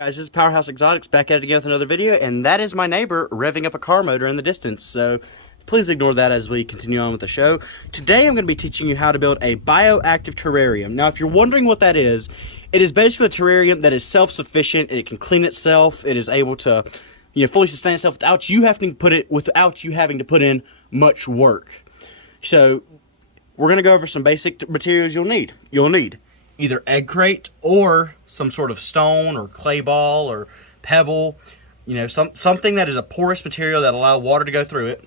Guys, this is Powerhouse Exotics back at it again with another video, and that is my neighbor revving up a car motor in the distance, so please ignore that as we continue on with the show. Today I'm going to be teaching you how to build a bioactive terrarium. Now, if you're wondering what that is, it is basically a terrarium that is self-sufficient, and it can clean itself, it is able to, fully sustain itself without you having to put in much work. So, we're going to go over some basic materials you'll need. You'll need either egg crate or some sort of stone or clay ball or pebble, something that is a porous material that allows water to go through it.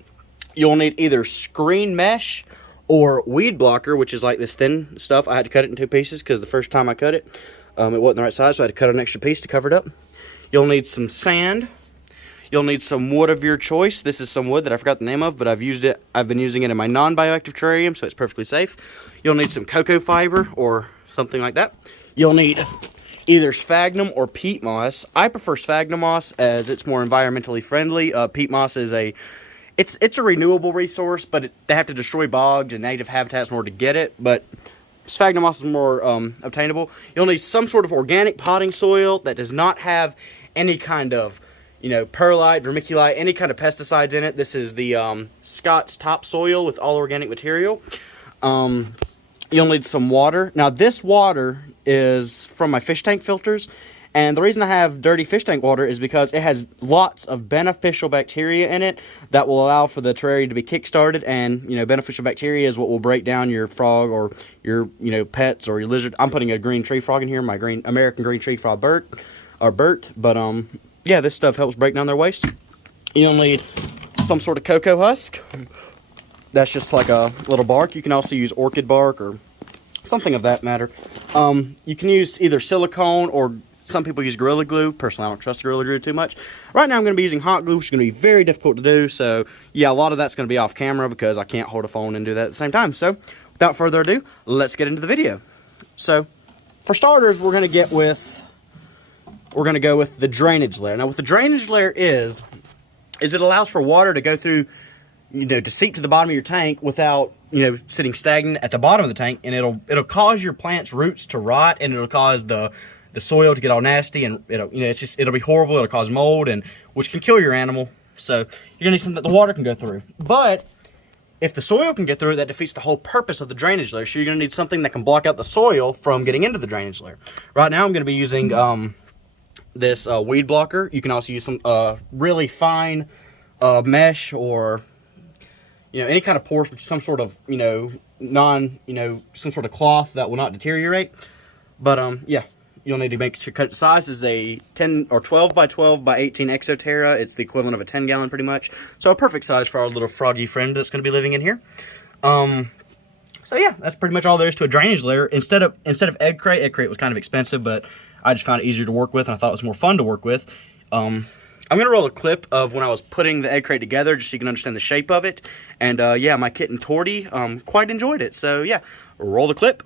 You'll need either screen mesh or weed blocker, which is like this thin stuff. I had to cut it in 2 pieces because the first time I cut it, it wasn't the right size, so I had to cut an extra piece to cover it up. You'll need some sand. You'll need some wood of your choice. This is some wood that I forgot the name of, but I've been using it in my non-bioactive terrarium, so it's perfectly safe. You'll need some cocoa fiber or something like that. You'll need either sphagnum or peat moss. I prefer sphagnum moss as it's more environmentally friendly. Peat moss is it's a renewable resource, but they have to destroy bogs and native habitats in order to get it. But sphagnum moss is more obtainable. You'll need some sort of organic potting soil that does not have any kind of perlite, vermiculite, any kind of pesticides in it. This is the Scott's topsoil with all organic material. You'll need some water. Now, this water is from my fish tank filters, and the reason I have dirty fish tank water is because it has lots of beneficial bacteria in it that will allow for the terrarium to be kick-started, and, beneficial bacteria is what will break down your frog or your, pets or your lizard. I'm putting a green tree frog in here, my American green tree frog Bert, but, yeah, this stuff helps break down their waste. You'll need some sort of cocoa husk. That's just like a little bark. You can also use orchid bark or something of that matter. You can use either silicone or some people use Gorilla Glue. Personally, I don't trust Gorilla Glue too much. Right now, I'm going to be using hot glue, which is going to be very difficult to do. So, yeah, a lot of that's going to be off camera because I can't hold a phone and do that at the same time. So, without further ado, let's get into the video. So, for starters, we're going to go with the drainage layer. Now, what the drainage layer is it allows for water to go through, to seep to the bottom of your tank without, sitting stagnant at the bottom of the tank, and it'll cause your plant's roots to rot, and it'll cause the soil to get all nasty, and it'll be horrible. It'll cause mold, and which can kill your animal. So you're gonna need something that the water can go through. But if the soil can get through it, that defeats the whole purpose of the drainage layer. So you're gonna need something that can block out the soil from getting into the drainage layer. Right now, I'm gonna be using this weed blocker. You can also use some really fine mesh or any kind of porous, some sort of some sort of cloth that will not deteriorate. But yeah, you'll need to make sure cut size is a 10 or 12 by 12 by 18 Exoterra. It's the equivalent of a 10-gallon pretty much. So a perfect size for our little froggy friend that's going to be living in here. So yeah, that's pretty much all there is to a drainage layer. Instead of egg crate was kind of expensive, but I just found it easier to work with, and I thought it was more fun to work with. I'm going to roll a clip of when I was putting the egg crate together, just so you can understand the shape of it. And yeah, my kitten Torty quite enjoyed it. So yeah, roll the clip.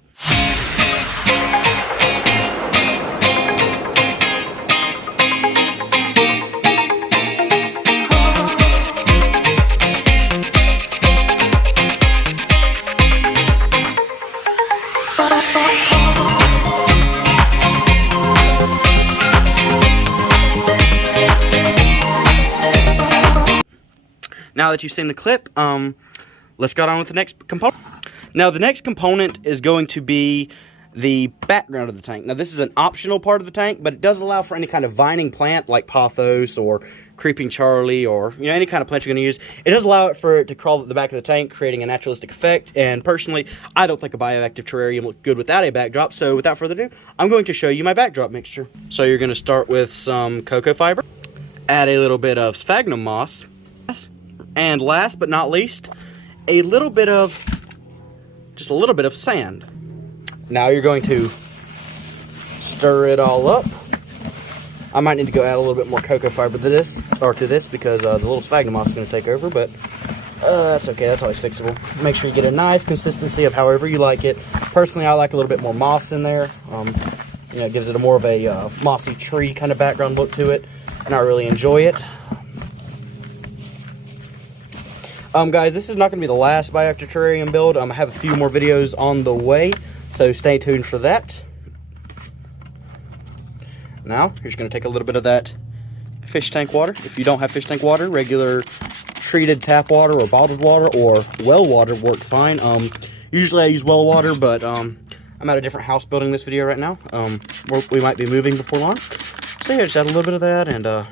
Now that you've seen the clip, let's go on with the next component. Now, the next component is going to be the background of the tank. Now, this is an optional part of the tank, but it does allow for any kind of vining plant like pothos or creeping Charlie or any kind of plant you're going to use. It does allow it for it to crawl at the back of the tank, creating a naturalistic effect. And personally, I don't think a bioactive terrarium looks good without a backdrop. So without further ado, I'm going to show you my backdrop mixture. So you're going to start with some cocoa fiber, add a little bit of sphagnum moss, and last but not least, just a little bit of sand. Now you're going to stir it all up. I might need to go add a little bit more cocoa fiber to this because the little sphagnum moss is going to take over, but that's okay. That's always fixable. Make sure you get a nice consistency of however you like it. Personally, I like a little bit more moss in there. It gives it a more of a mossy tree kind of background look to it, and I really enjoy it. Guys, this is not going to be the last bioactive terrarium build. I have a few more videos on the way, so stay tuned for that. Now, you're just going to take a little bit of that fish tank water. If you don't have fish tank water, regular treated tap water or bottled water or well water works fine. Usually I use well water, but I'm at a different house building this video right now. We might be moving before long. So yeah, just add a little bit of that and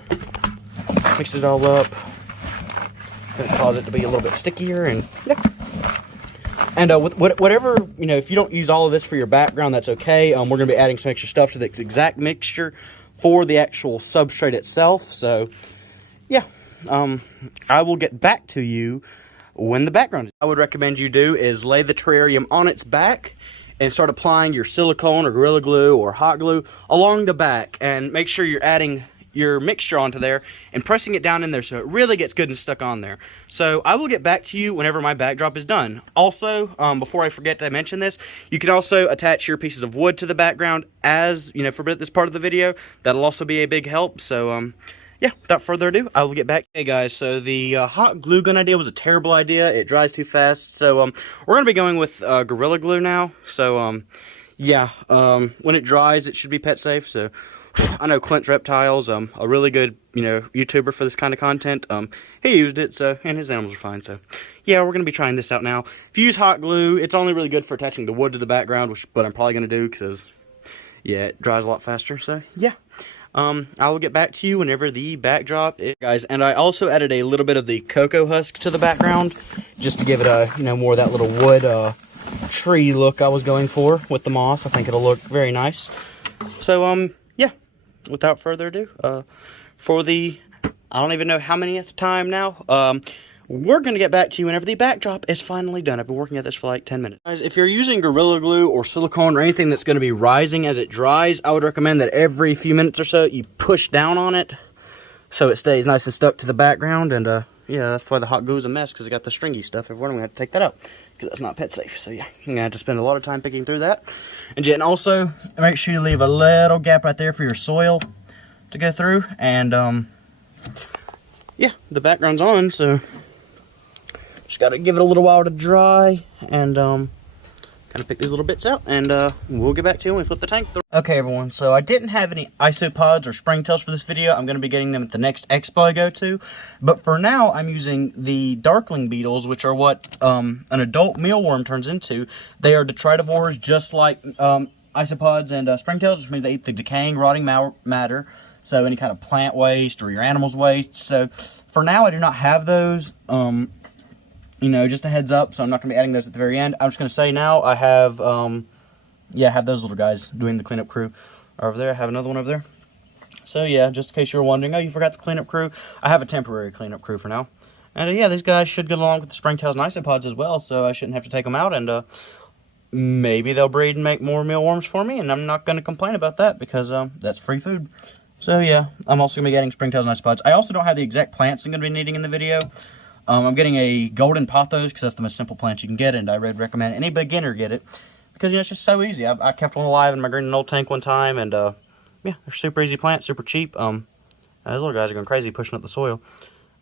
mix it all up. Gonna cause it to be a little bit stickier, and yeah. And with whatever, you know, if you don't use all of this for your background, that's okay. We're going to be adding some extra stuff to this exact mixture for the actual substrate itself. So, yeah, I will get back to you when the background is. I would recommend you do is lay the terrarium on its back and start applying your silicone or Gorilla Glue or hot glue along the back. And make sure you're adding your mixture onto there and pressing it down in there so it really gets good and stuck on there. So I will get back to you whenever my backdrop is done. Also, before I forget to mention this, you can also attach your pieces of wood to the background as, you know, for this part of the video. That'll also be a big help. So, yeah, without further ado, I will get back. Hey guys, so the hot glue gun idea was a terrible idea. It dries too fast. So, we're going to be going with Gorilla Glue now. So, yeah, when it dries, it should be pet safe. So, I know Clint's Reptiles, a really good, you know, YouTuber for this kind of content. He used it, so, and his animals are fine, so, yeah, we're going to be trying this out now. If you use hot glue, it's only really good for attaching the wood to the background, but I'm probably going to do, because, yeah, it dries a lot faster, so, yeah. I will get back to you whenever the backdrop is, guys, and I also added a little bit of the cocoa husk to the background, just to give it a, you know, more of that little wood, tree look I was going for with the moss. I think it'll look very nice. So, yeah, without further ado, for the, I don't even know how many at the time now, we're going to get back to you whenever the backdrop is finally done. I've been working at this for like 10 minutes. Guys, if you're using Gorilla Glue or silicone or anything that's going to be rising as it dries, I would recommend that every few minutes or so you push down on it so it stays nice and stuck to the background. And yeah, that's why the hot glue is a mess, because it got the stringy stuff everywhere, and we have to take that out because that's not pet safe. So yeah, you're going to have to spend a lot of time picking through that. And also, make sure you leave a little gap right there for your soil to go through. And yeah, the background's on, so just got to give it a little while to dry, and kind of pick these little bits out, and we'll get back to you when we flip the tank through. Okay, everyone, so I didn't have any isopods or springtails for this video. I'm going to be getting them at the next expo I go to, but for now, I'm using the darkling beetles, which are what an adult mealworm turns into. They are detritivores, just like isopods and springtails, which means they eat the decaying, rotting matter, so any kind of plant waste or your animal's waste. So for now, I do not have those. You know, just a heads up, so I'm not going to be adding those at the very end. I'm just going to say now I have, yeah, I have those little guys doing the cleanup crew over there. I have another one over there. So, yeah, just in case you're wondering, oh, you forgot the cleanup crew, I have a temporary cleanup crew for now. And, yeah, these guys should get along with the springtails and isopods as well, so I shouldn't have to take them out. And maybe they'll breed and make more mealworms for me, and I'm not going to complain about that because that's free food. So, yeah, I'm also going to be getting springtails and isopods. I also don't have the exact plants I'm going to be needing in the video. I'm getting a golden pothos because that's the most simple plant you can get, and I would recommend any beginner get it because, you know, it's just so easy. I kept one alive in my green and old tank one time, and yeah, they're super easy plants, super cheap. Those little guys are going crazy pushing up the soil.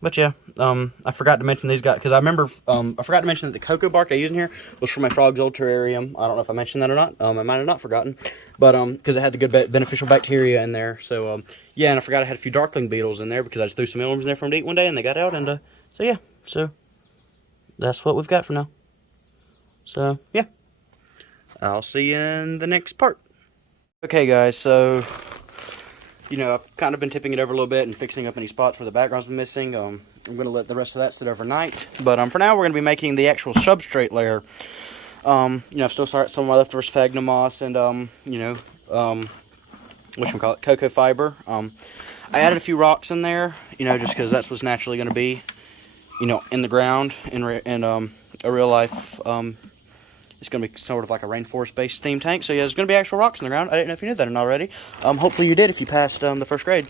But yeah, I forgot to mention these guys because I remember I forgot to mention that the cocoa bark I use in here was for my frog's old terrarium. I don't know if I mentioned that or not. I might have not forgotten, but because it had the good beneficial bacteria in there. So yeah, and I forgot I had a few darkling beetles in there because I just threw some mealworms in there for them to eat one day, and they got out, and so yeah. So, that's what we've got for now. So, yeah. I'll see you in the next part. Okay, guys, so, you know, I've kind of been tipping it over a little bit and fixing up any spots where the background's been missing. I'm going to let the rest of that sit overnight. But for now, we're going to be making the actual substrate layer. You know, I've still started some of my leftover sphagnum moss and, you know, whatchamacallit, cocoa fiber. I added a few rocks in there, you know, just because that's what's naturally going to be, you know, in the ground, in a real life, it's going to be sort of like a rainforest-based steam tank. So yeah, there's going to be actual rocks in the ground. I didn't know if you knew that or not already. Hopefully you did if you passed the first grade.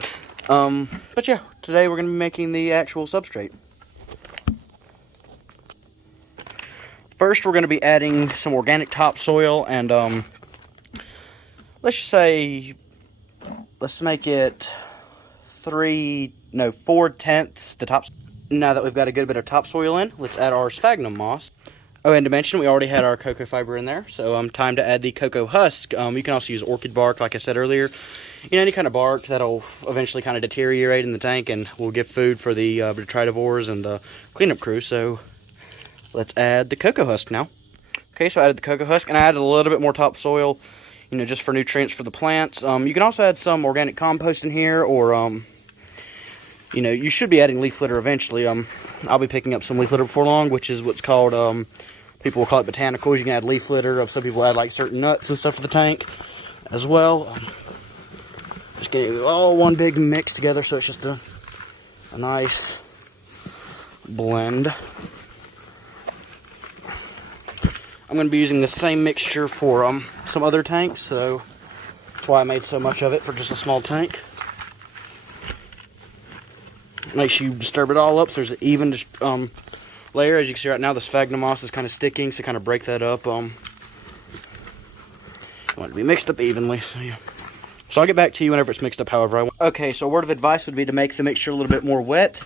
But yeah, today we're going to be making the actual substrate. First, we're going to be adding some organic topsoil, and let's just say, let's make it 4/10 the top. Now that we've got a good bit of topsoil in, let's add our sphagnum moss. Oh, and to mention, we already had our cocoa fiber in there, so time to add the cocoa husk. You can also use orchid bark, like I said earlier. any kind of bark that'll eventually kind of deteriorate in the tank and will give food for the detritivores and the cleanup crew. So let's add the cocoa husk now. Okay, so I added the cocoa husk, and I added a little bit more topsoil, just for nutrients for the plants. You can also add some organic compost in here, or you should be adding leaf litter eventually. I'll be picking up some leaf litter before long, which is what's called, people will call it botanicals. You can add leaf litter. Some people add like certain nuts and stuff to the tank as well. Just getting it all one big mix together, so it's just a nice blend. I'm going to be using the same mixture for some other tanks, so that's why I made so much of it for just a small tank. Make sure you disturb it all up so there's an even layer. As you can see right now, the sphagnum moss is kind of sticking, so kind of break that up. I want it to be mixed up evenly, so yeah. So I'll get back to you whenever it's mixed up however I want. Okay, so a word of advice would be to make the mixture a little bit more wet.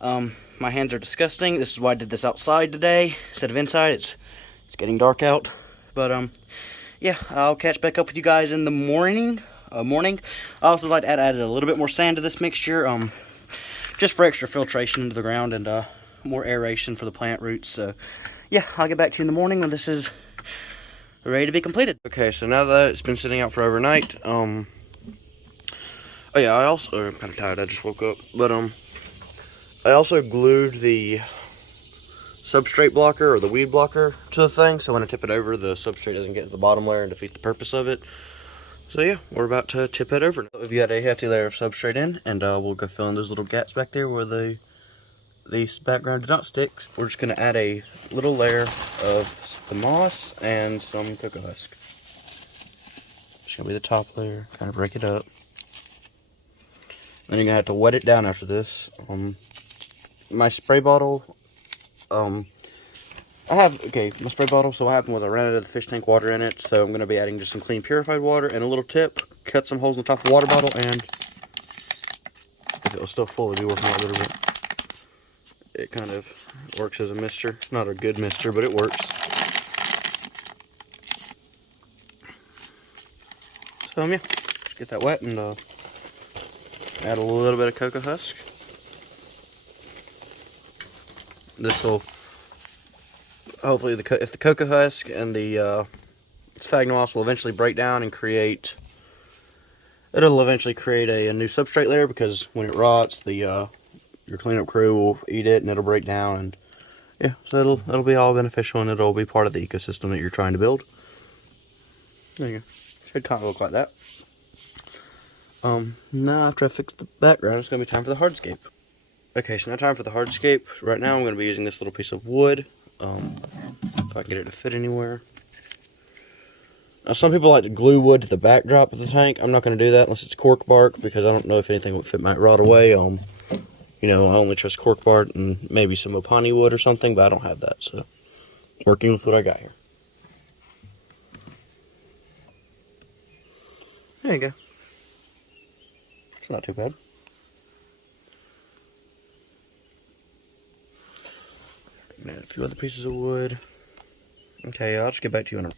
My hands are disgusting. This is why I did this outside today instead of inside. It's getting dark out, but yeah, I'll catch back up with you guys in the morning. I also like to add a little bit more sand to this mixture, just for extra filtration into the ground and more aeration for the plant roots. So yeah, I'll get back to you in the morning when this is ready to be completed. Okay, so now that it's been sitting out for overnight, oh yeah, I'm kind of tired. I just woke up, but I also glued the substrate blocker or the weed blocker to the thing, so when I tip it over, the substrate doesn't get to the bottom layer and defeat the purpose of it. So yeah, we're about to tip it over. We've got a hefty layer of substrate in, and we'll go fill in those little gaps back there where the background did not stick. We're just going to add a little layer of the moss and some cocoa husk. It's going to be the top layer. Kind of break it up. Then you're going to have to wet it down after this. My spray bottle, my spray bottle, so what happened was I ran out of the fish tank water in it, so I'm going to be adding just some clean purified water and a little tip, cut some holes in the top of the water bottle, and if it was still full, it'd be working out a little bit. It kind of works as a mister. Not a good mister, but it works. So yeah, just get that wet and add a little bit of cocoa husk. This will hopefully, if the cocoa husk and the sphagnum moss will eventually break down and create, it'll eventually create a new substrate layer, because when it rots, your cleanup crew will eat it and it'll break down, and yeah, so it'll be all beneficial and it'll be part of the ecosystem that you're trying to build. There you go. Should kind of look like that. Now after I fix the background, it's gonna be time for the hardscape. Okay, so now time for the hardscape. Right now I'm going to be using this little piece of wood, if I can get it to fit anywhere. Now some people like to glue wood to the backdrop of the tank. I'm not going to do that unless it's cork bark, because I don't know if anything would fit might rot away. I only trust cork bark and maybe some opani wood or something, but I don't have that, so working with what I got here. There you go. It's not too bad. Add a few other pieces of wood. Okay, I'll just get back to you in a...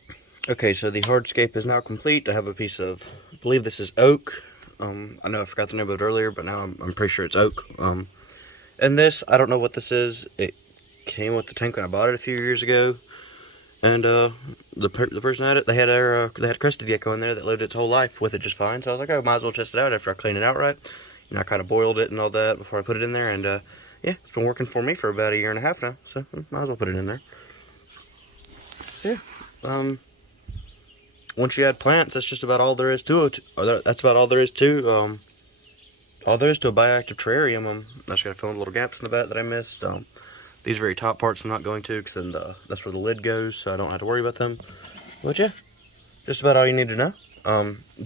Okay, so the hardscape is now complete. I have a piece of, I believe this is oak. I know I forgot the name of it earlier, but now I'm pretty sure it's oak. And this, I don't know what this is. It came with the tank when I bought it a few years ago. And the person had it, they had crested gecko in there that lived its whole life with it just fine. So I was like, oh, might as well test it out after I clean it out right. I kind of boiled it and all that before I put it in there, and yeah, it's been working for me for about 1.5 years now, so might as well put it in there. Yeah, once you add plants, that's just about all there is to it. That's about all there is to a BIOACTIve terrarium. I just gotta fill in little gaps in the back that I missed. These very top parts I'm not going to, because then that's where the lid goes, so I don't have to worry about them. But yeah, just about all you need to know.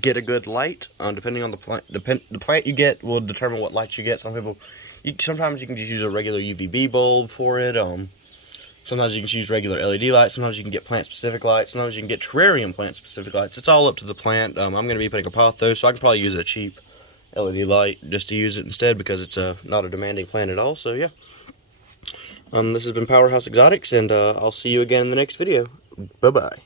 Get a good light. Depending on the plant, the plant you get will determine what light you get. Sometimes you can just use a regular UVB bulb for it. Sometimes you can use regular LED lights. Sometimes you can get plant-specific lights. Sometimes you can get terrarium plant-specific lights. It's all up to the plant. I'm going to be putting a pot though, so I can probably use a cheap LED light just to use it instead, because it's not a demanding plant at all. So yeah. This has been Powerhouse Exotics, and I'll see you again in the next video. Bye-bye.